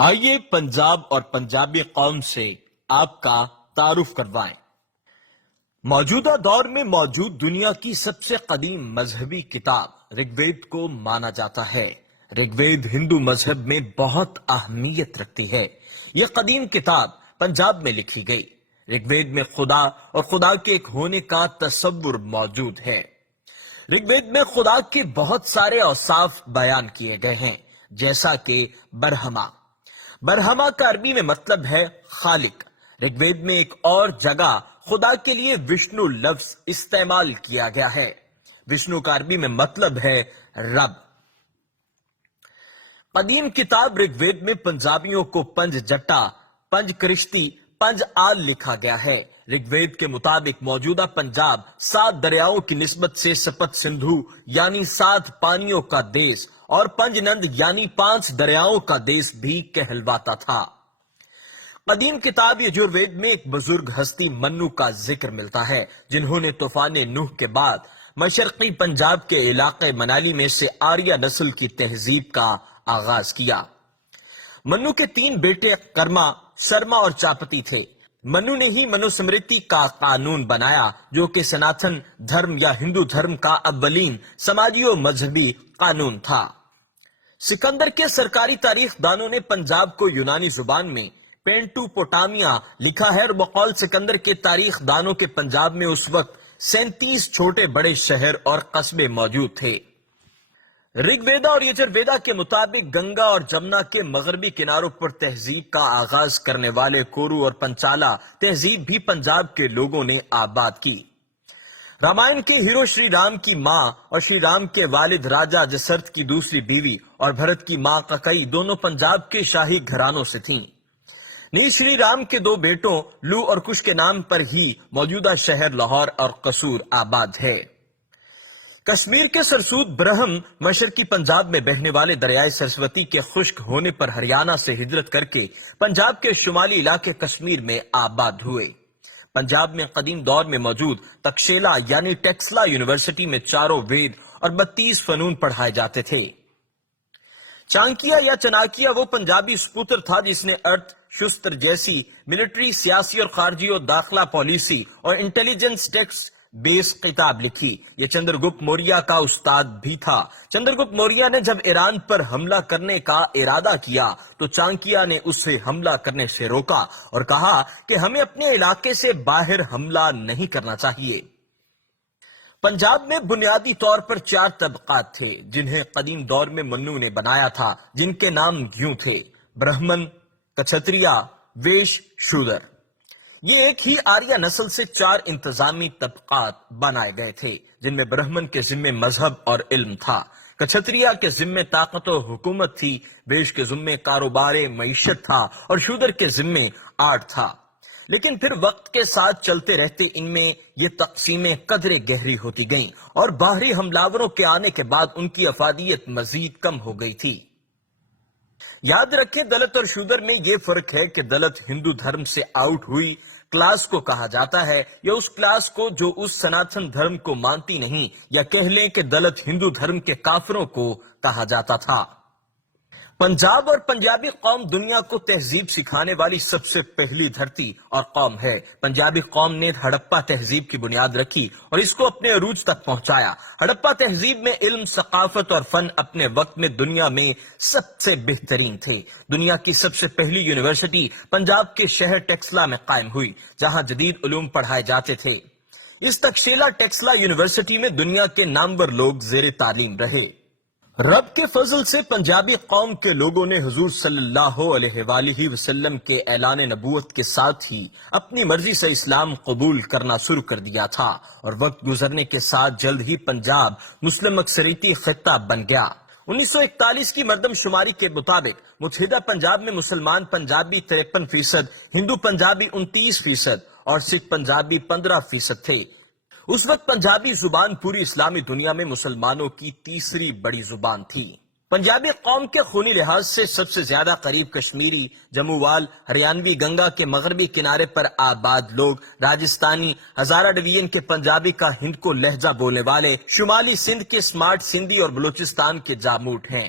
آئیے پنجاب اور پنجابی قوم سے آپ کا تعارف کروائیں۔ موجودہ دور میں موجود دنیا کی سب سے قدیم مذہبی کتاب رگ وید کو مانا جاتا ہے۔ رگ وید ہندو مذہب میں بہت اہمیت رکھتی ہے۔ یہ قدیم کتاب پنجاب میں لکھی گئی۔ رگ وید میں خدا اور خدا کے ایک ہونے کا تصور موجود ہے۔ رگ وید میں خدا کے بہت سارے اوصاف بیان کیے گئے ہیں، جیسا کہ برہما۔ برہما کا عربی میں مطلب ہے خالق۔ رگ وید میں ایک اور جگہ خدا کے لیے وشنو لفظ استعمال کیا گیا ہے۔ وشنو کا عربی میں مطلب ہے رب۔ قدیم کتاب رگ وید میں پنجابیوں کو پنج جٹا، پنج کرشتی، پنج آل لکھا گیا ہے۔ رگ وید کے مطابق موجودہ پنجاب 7 دریاؤں کی نسبت سے سپت سندھو یعنی 7 پانیوں کا دیس اور پنج نند یعنی 5 دریاؤں کا دیس بھی کہلواتا تھا۔ قدیم کتاب یجوروید میں ایک بزرگ ہستی منو کا ذکر ملتا ہے، جنہوں نے طوفان نوح کے بعد مشرقی پنجاب کے علاقے منالی میں سے آریہ نسل کی تہذیب کا آغاز کیا۔ منو کے 3 بیٹے کرما، شرما اور چاپتی تھے۔ منو نے ہی منو سمرتی کا قانون بنایا، جو کہ سناتن دھرم یا ہندو دھرم کا اولین سماجی و مذہبی قانون تھا۔ سکندر کے سرکاری تاریخ دانوں نے پنجاب کو یونانی زبان میں پینٹو پوٹامیا لکھا ہے، اور بقول سکندر کے تاریخ دانوں کے پنجاب میں اس وقت 37 چھوٹے بڑے شہر اور قصبے موجود تھے۔ رگ ویدا اور یجر ویدا کے مطابق گنگا اور جمنا کے مغربی کناروں پر تہذیب کا آغاز کرنے والے کورو اور پنچالا تہذیب بھی پنجاب کے لوگوں نے آباد کی۔ رامائن کے ہیرو شری رام کی ماں اور شری رام کے والد راجہ جسرت کی دوسری بیوی اور بھرت کی ماں ککئی دونوں پنجاب کے شاہی گھرانوں سے تھیں۔ نیز شری رام کے 2 بیٹوں لو اور کش کے نام پر ہی موجودہ شہر لاہور اور قصور آباد ہے۔ کشمیر کے سرسود برہم مشرقی پنجاب میں بہنے والے دریائے سرسوتی کے خشک ہونے پر ہریانہ سے ہجرت کر کے پنجاب کے شمالی علاقے کشمیر میں آباد ہوئے۔ پنجاب میں قدیم دور میں موجود تکشیلا یعنی ٹیکسلا یونیورسٹی میں 4 وید اور 32 فنون پڑھائے جاتے تھے۔ چانکیا یا چناکیا وہ پنجابی سپوتر تھا جس نے ارتھ شستر جیسی ملٹری، سیاسی اور خارجی اور داخلہ پالیسی اور انٹیلیجنس ٹیکسٹ بیس کتاب لکھی۔ یہ چندر گپت موریہ کا استاد بھی تھا۔ چندر گپت موریہ نے جب ایران پر حملہ کرنے کا ارادہ کیا تو چانکیا نے اسے حملہ کرنے سے روکا اور کہا کہ ہمیں اپنے علاقے سے باہر حملہ نہیں کرنا چاہیے۔ پنجاب میں بنیادی طور پر 4 طبقات تھے جنہیں قدیم دور میں منو نے بنایا تھا، جن کے نام یوں تھے: برہمن، کچھتریا، ویش، شودر۔ یہ ایک ہی آریہ نسل سے 4 انتظامی طبقات بنائے گئے تھے، جن میں برہمن کے ذمے مذہب اور علم تھا، کچھتریا کے ذمے طاقت و حکومت تھی، ویش کے ذمے کاروبار معیشت تھا اور شودر کے ذمے آرٹ تھا۔ لیکن پھر وقت کے ساتھ چلتے رہتے ان میں یہ تقسیمیں قدرے گہری ہوتی گئیں اور باہری حملاوروں کے آنے کے بعد ان کی افادیت مزید کم ہو گئی تھی۔ یاد رکھیں، دلت اور شودر میں یہ فرق ہے کہ دلت ہندو دھرم سے آؤٹ ہوئی کلاس کو کہا جاتا ہے، یا اس کلاس کو جو اس سناتن دھرم کو مانتی نہیں، یا کہہ لیں کہ دلت ہندو دھرم کے کافروں کو کہا جاتا تھا۔ پنجاب اور پنجابی قوم دنیا کو تہذیب سکھانے والی سب سے پہلی دھرتی اور قوم ہے۔ پنجابی قوم نے ہڑپا تہذیب کی بنیاد رکھی اور اس کو اپنے عروج تک پہنچایا۔ ہڑپا تہذیب میں علم، ثقافت اور فن اپنے وقت میں دنیا میں سب سے بہترین تھے۔ دنیا کی سب سے پہلی یونیورسٹی پنجاب کے شہر ٹیکسلا میں قائم ہوئی، جہاں جدید علوم پڑھائے جاتے تھے۔ اس تکشیلا ٹیکسلا یونیورسٹی میں دنیا کے نامور لوگ زیر تعلیم رہے۔ رب کے فضل سے پنجابی قوم کے لوگوں نے حضور صلی اللہ علیہ وآلہ وسلم کے اعلان نبوت کے ساتھ ہی اپنی مرضی سے اسلام قبول کرنا شروع کر دیا تھا، اور وقت گزرنے کے ساتھ جلد ہی پنجاب مسلم اکثریتی خطہ بن گیا۔ 1941 کی مردم شماری کے مطابق متحدہ پنجاب میں مسلمان پنجابی 53%، ہندو پنجابی 29% اور سکھ پنجابی 15% تھے۔ اس وقت پنجابی زبان پوری اسلامی دنیا میں مسلمانوں کی تیسری بڑی زبان تھی۔ پنجابی قوم کے خونی لحاظ سے سب سے زیادہ قریب کشمیری، جموال، ہریانوی، گنگا کے مغربی کنارے پر آباد لوگ، راجستانی، ہزارہ ڈویژن کے پنجابی کا ہند کو لہجہ بولنے والے، شمالی سندھ کے سمارٹ سندھی اور بلوچستان کے جاموٹ ہیں۔